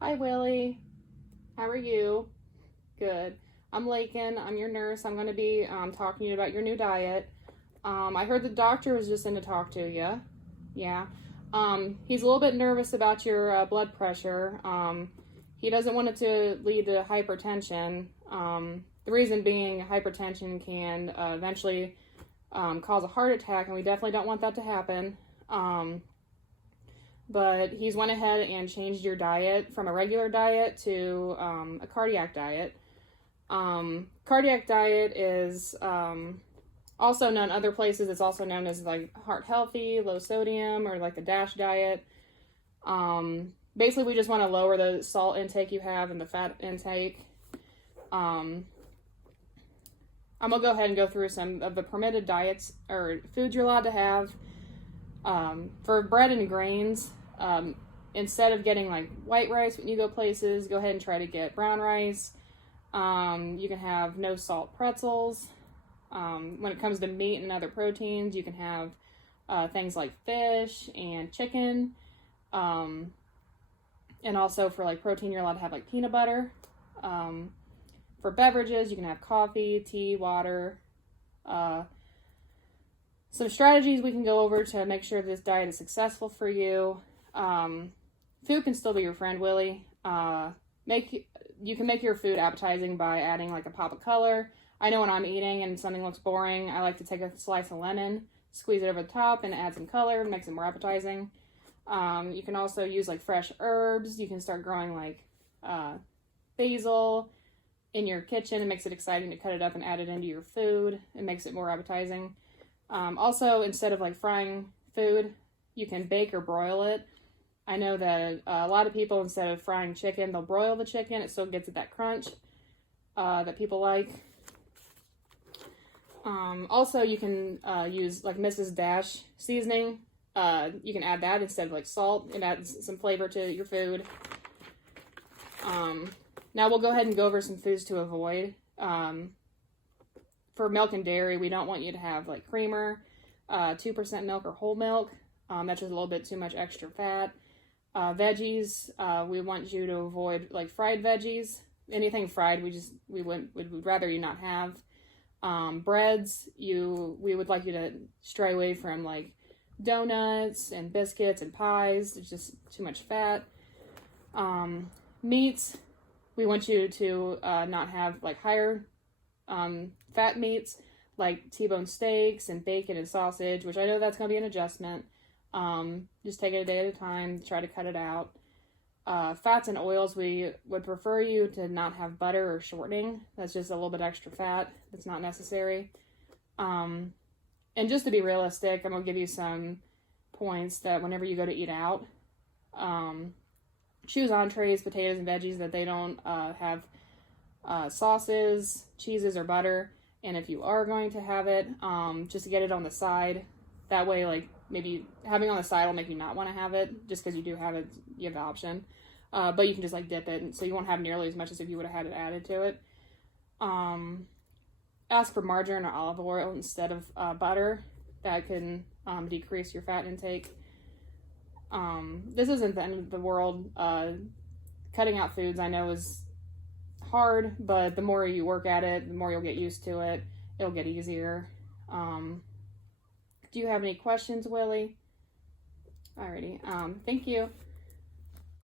Hi, Willie. How are you? Good. I'm Lakin. I'm your nurse. I'm going to be talking to you about your new diet. I heard the doctor was just in to talk to you. Yeah. He's a little bit nervous about your blood pressure. He doesn't want it to lead to hypertension. The reason being, hypertension can eventually cause a heart attack, and we definitely don't want that to happen. But he's went ahead and changed your diet from a regular diet to a cardiac diet. Cardiac diet is also known other places. It's also known as like heart healthy, low sodium, or like the DASH diet. Basically, we just want to lower the salt intake you have and the fat intake. I'm gonna go ahead and go through some of the permitted diets or foods you're allowed to have. For bread and grains, instead of getting like white rice when you go places, go ahead and try to get brown rice. You can have no salt pretzels. When it comes to meat and other proteins, you can have things like fish and chicken. And also for like protein, you're allowed to have like peanut butter. For beverages, you can have coffee, tea, water. Some strategies we can go over to make sure this diet is successful for you. Food can still be your friend, Willie. You can make your food appetizing by adding like a pop of color. I know when I'm eating and something looks boring, I like to take a slice of lemon, squeeze it over the top, and add some color, makes it more appetizing. You can also use like fresh herbs. You can start growing like basil in your kitchen. It makes it exciting to cut it up and add it into your food. It makes it more appetizing. Also, instead of like frying food, you can bake or broil it. I know that a lot of people, instead of frying chicken, they'll broil the chicken. It still gets it that crunch that people like. Also, you can use like Mrs. Dash seasoning. You can add that instead of like salt. It adds some flavor to your food. Now we'll go ahead and go over some foods to avoid. For milk and dairy, we don't want you to have like creamer, 2% milk or whole milk. That's just a little bit too much extra fat. Veggies, we want you to avoid like fried veggies. Anything fried, we'd rather you not have. Breads, we would like you to stray away from like donuts and biscuits and pies. It's just too much fat. Meats, we want you to not have like higher fat meats like T-bone steaks and bacon and sausage, which I know that's going to be an adjustment. Just take it a day at a time, try to cut it out. Fats and oils, we would prefer you to not have butter or shortening. That's just a little bit extra fat that's not necessary. And just to be realistic, I'm going to give you some points that whenever you go to eat out, choose entrees, potatoes, and veggies that they don't have sauces, cheeses, or butter. And if you are going to have it, just get it on the side. That way, like, maybe having on the side will make you not want to have it. Just because you do have it, you have the option. But you can just, like, dip it. So you won't have nearly as much as if you would have had it added to it. Ask for margarine or olive oil instead of butter. That can decrease your fat intake. This isn't the end of the world. Cutting out foods, I know, is hard, but the more you work at it, the more you'll get used to it. It'll get easier. Do you have any questions, Willie? Alrighty. Thank you.